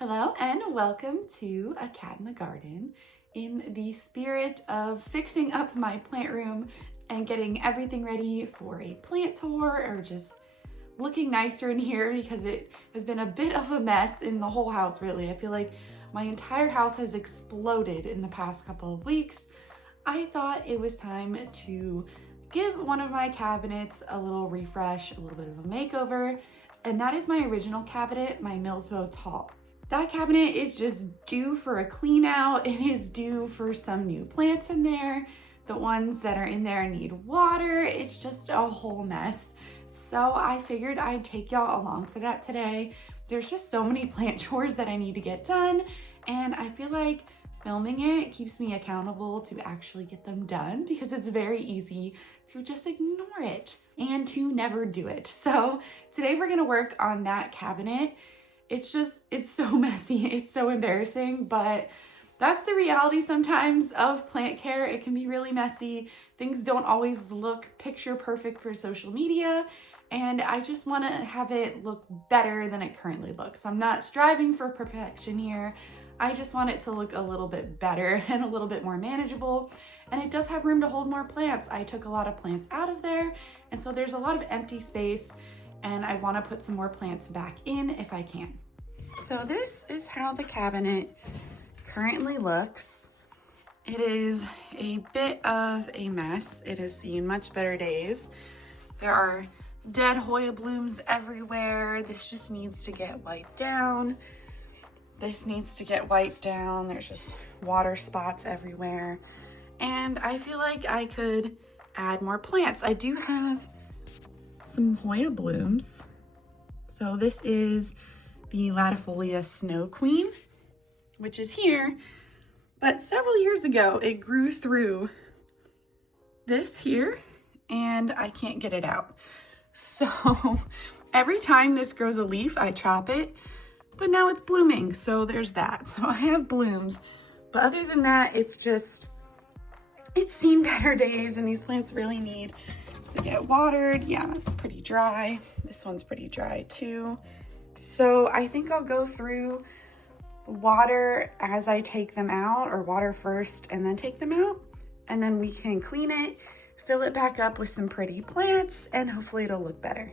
Hello and welcome to A Cat in the Garden. In the spirit of fixing up my plant room and getting everything ready for a plant tour or just looking nicer in here because it has been a bit of a mess in the whole house really. I feel like my entire house has exploded in the past couple of weeks. I thought it was time to give one of my cabinets a little refresh, a little bit of a makeover, and that is my original cabinet, my Milsbo tall. That cabinet is just due for a clean out. It is due for some new plants in there. The ones that are in there need water. It's just a whole mess. So I figured I'd take y'all along for that today. There's just so many plant chores that I need to get done, and I feel like filming it keeps me accountable to actually get them done because it's very easy to just ignore it and to never do it. So today we're gonna work on that cabinet. It's so messy, it's so embarrassing, but that's the reality sometimes of plant care. It can be really messy. Things don't always look picture perfect for social media, and I just want to have it look better than it currently looks. I'm not striving for perfection here. I just want it to look a little bit better and a little bit more manageable, and it does have room to hold more plants. I took a lot of plants out of there, and so there's a lot of empty space, and I want to put some more plants back in if I can. So this is how the cabinet currently looks. It is a bit of a mess. It has seen much better days. There are dead Hoya blooms everywhere. This just needs to get wiped down. This needs to get wiped down. There's just water spots everywhere. And I feel like I could add more plants. I do have some Hoya blooms. So this is the Latifolia Snow Queen, which is here. But several years ago, it grew through this here and I can't get it out. So every time this grows a leaf, I chop it, but now it's blooming. So there's that. So I have blooms, but other than that, it's seen better days, and these plants really need to get watered. Yeah, that's pretty dry. This one's pretty dry too. So I think I'll go through water as I take them out, or water first and then take them out, and then we can clean it, fill it back up with some pretty plants, and hopefully it'll look better.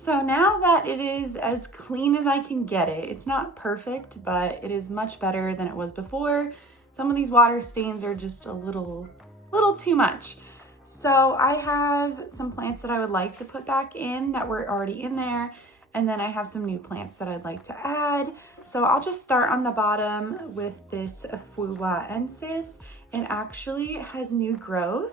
So now that it is as clean as I can get it, it's not perfect, but it is much better than it was before. Some of these water stains are just a little too much. So I have some plants that I would like to put back in that were already in there, and then I have some new plants that I'd like to add. So I'll just start on the bottom with this Fuwaensis. It actually has new growth.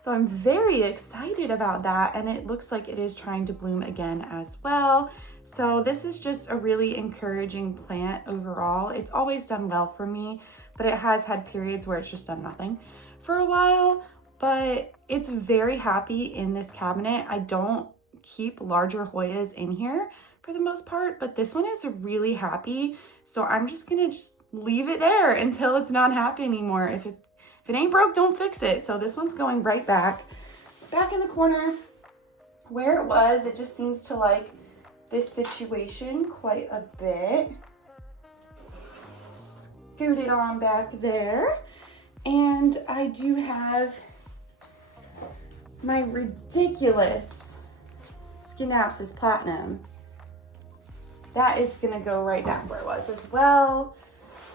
So I'm very excited about that, and it looks like it is trying to bloom again as well. So this is just a really encouraging plant overall. It's always done well for me, but it has had periods where it's just done nothing for a while, but it's very happy in this cabinet. I don't keep larger Hoyas in here for the most part, but this one is really happy. So I'm just gonna leave it there until it's not happy anymore. If it ain't broke, don't fix it. So this one's going right back in the corner where it was. It just seems to like this situation quite a bit. Scoot it on back there. And I do have my ridiculous Schinapsis Platinum. That is gonna go right back where it was as well,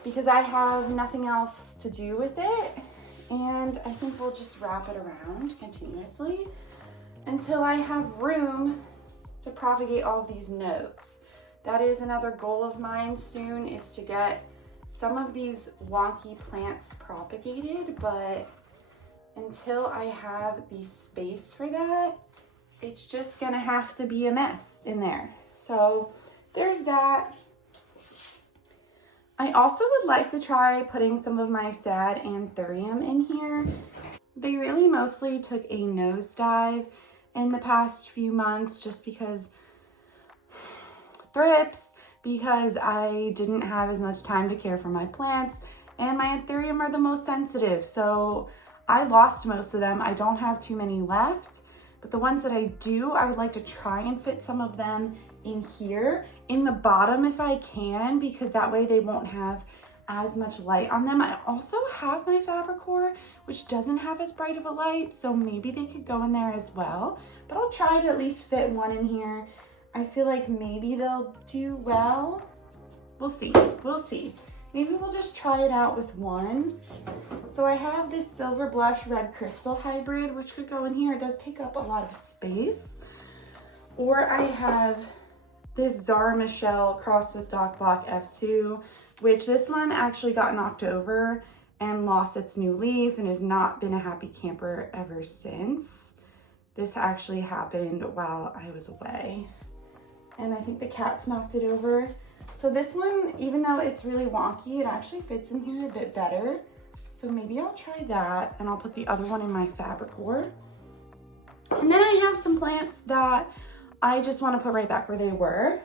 because I have nothing else to do with it. And I think we'll just wrap it around continuously until I have room to propagate all of these notes. That is another goal of mine soon, is to get some of these wonky plants propagated, but until I have the space for that, it's just gonna have to be a mess in there. So there's that. I also would like to try putting some of my sad anthurium in here. They really mostly took a nosedive in the past few months just because thrips, because I didn't have as much time to care for my plants, and my anthurium are the most sensitive. So I lost most of them. I don't have too many left, but the ones that I do, I would like to try and fit some of them in here, in the bottom if I can, because that way they won't have as much light on them. I also have my Fabricore, which doesn't have as bright of a light, so maybe they could go in there as well. But I'll try to at least fit one in here. I feel like maybe they'll do well. We'll see, we'll see. Maybe we'll just try it out with one. So I have this Silver Blush Red Crystal hybrid, which could go in here. It does take up a lot of space. Or I have this Zara Michelle crossed with Doc Block F2, which this one actually got knocked over and lost its new leaf and has not been a happy camper ever since. This actually happened while I was away, and I think the cats knocked it over. So this one, even though it's really wonky, it actually fits in here a bit better. So maybe I'll try that, and I'll put the other one in my Fabricore. And then I have some plants that I just want to put right back where they were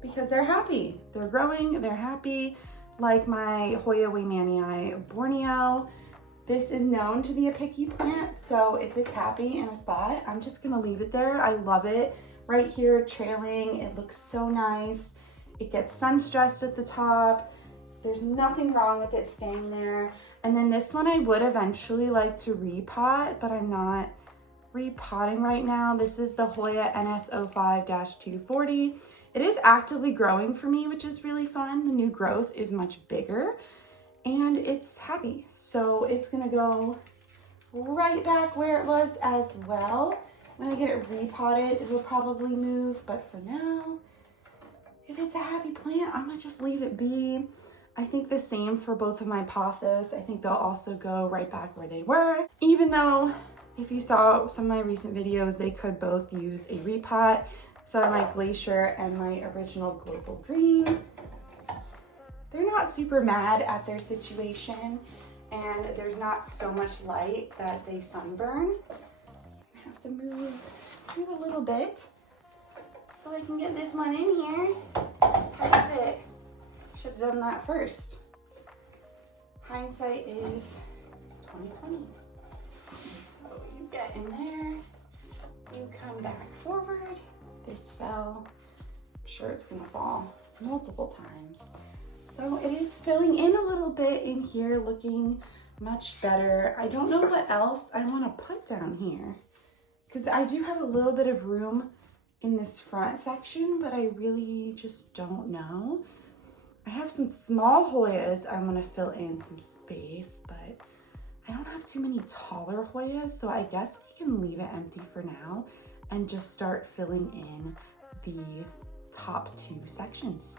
because they're happy. They're growing, they're happy, like my Hoya Waymanii Borneo. This is known to be a picky plant, so if it's happy in a spot, I'm just gonna leave it there. I love it. Right here, trailing, it looks so nice. It gets sun stressed at the top. There's nothing wrong with it staying there. And then this one I would eventually like to repot, but I'm not repotting right now. This is the Hoya NS05-240. It is actively growing for me, which is really fun. The new growth is much bigger and it's happy. So it's gonna go right back where it was as well. When I get it repotted, it will probably move, but for now, if it's a happy plant, I'm gonna just leave it be. I think the same for both of my pothos. I think they'll also go right back where they were, even though if you saw some of my recent videos, they could both use a repot. So my Glacier and my original Global Green, they're not super mad at their situation, and there's not so much light that they sunburn. I have to move a little bit so I can get this one in here. Tight fit. Should have done that first. Hindsight is 2020. So you get in there, you come back forward. This fell. I'm sure it's gonna fall multiple times. So it is filling in a little bit in here, looking much better. I don't know what else I want to put down here because I do have a little bit of room in this front section, but I really just don't know. I have some small Hoyas I want to fill in some space, but I don't have too many taller Hoyas, so I guess we can leave it empty for now and just start filling in the top two sections.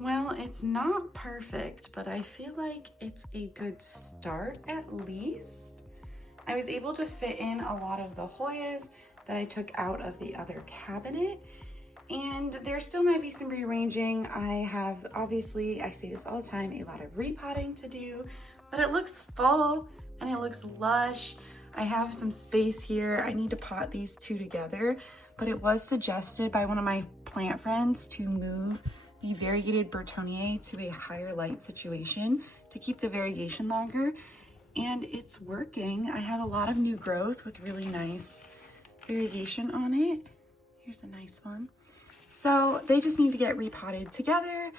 Well, it's not perfect, but I feel like it's a good start at least. I was able to fit in a lot of the Hoyas that I took out of the other cabinet, and there still might be some rearranging. I have, obviously, I say this all the time, a lot of repotting to do, but it looks full and it looks lush. I have some space here. I need to pot these two together, but it was suggested by one of my plant friends to move the variegated Bertonier to a higher light situation to keep the variegation longer, and it's working. I have a lot of new growth with really nice variegation on it. Here's a nice one. So they just need to get repotted together,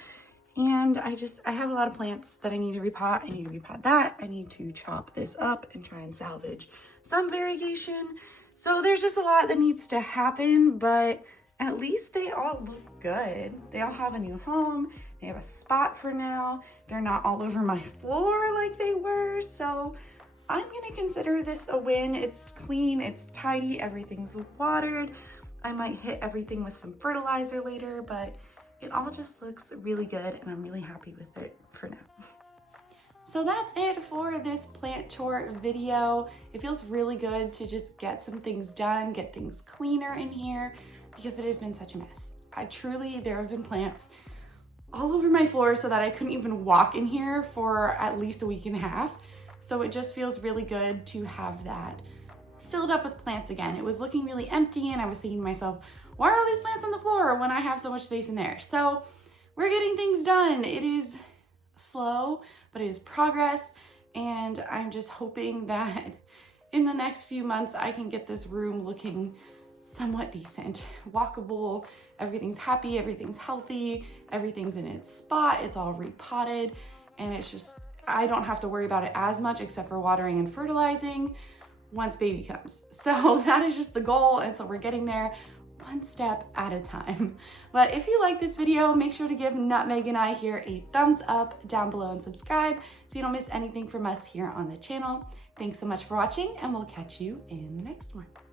and I have a lot of plants that I need to repot. I need to repot that. I need to chop this up and try and salvage some variegation. So there's just a lot that needs to happen, but at least they all look good. They all have a new home. They have a spot for now. They're not all over my floor like they were. So I'm gonna consider this a win. It's clean, it's tidy, everything's watered. I might hit everything with some fertilizer later, but it all just looks really good and I'm really happy with it for now. So that's it for this plant tour video. It feels really good to just get some things done, get things cleaner in here because it has been such a mess. There have been plants all over my floor so that I couldn't even walk in here for at least a week and a half. So it just feels really good to have that filled up with plants again. It was looking really empty and I was thinking to myself, why are all these plants on the floor when I have so much space in there? So we're getting things done. It is slow, but it is progress. And I'm just hoping that in the next few months, I can get this room looking somewhat decent, walkable, everything's happy, everything's healthy, everything's in its spot, it's all repotted, and it's just, I don't have to worry about it as much except for watering and fertilizing once baby comes. So that is just the goal, and so we're getting there one step at a time. But if you like this video, make sure to give Nutmeg and I here a thumbs up down below and subscribe so you don't miss anything from us here on the channel. Thanks so much for watching, and we'll catch you in the next one.